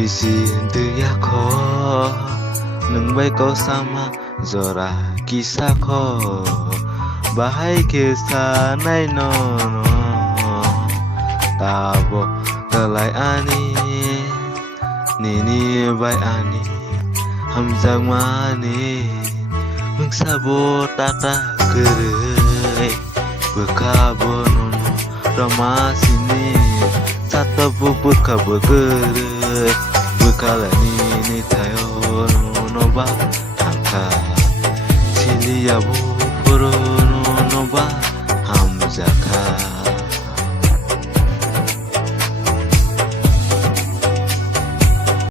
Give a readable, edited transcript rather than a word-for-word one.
Bisin ya ko nung bai ko sama zora kisah ko bahai kisah nai no tabo telai ani nini bai ani hamjang mani mung sabo tata gerei bekabo nono rama sini satu bubut kabo gerei bekala ni tayo no ba tangka sili ya bu puro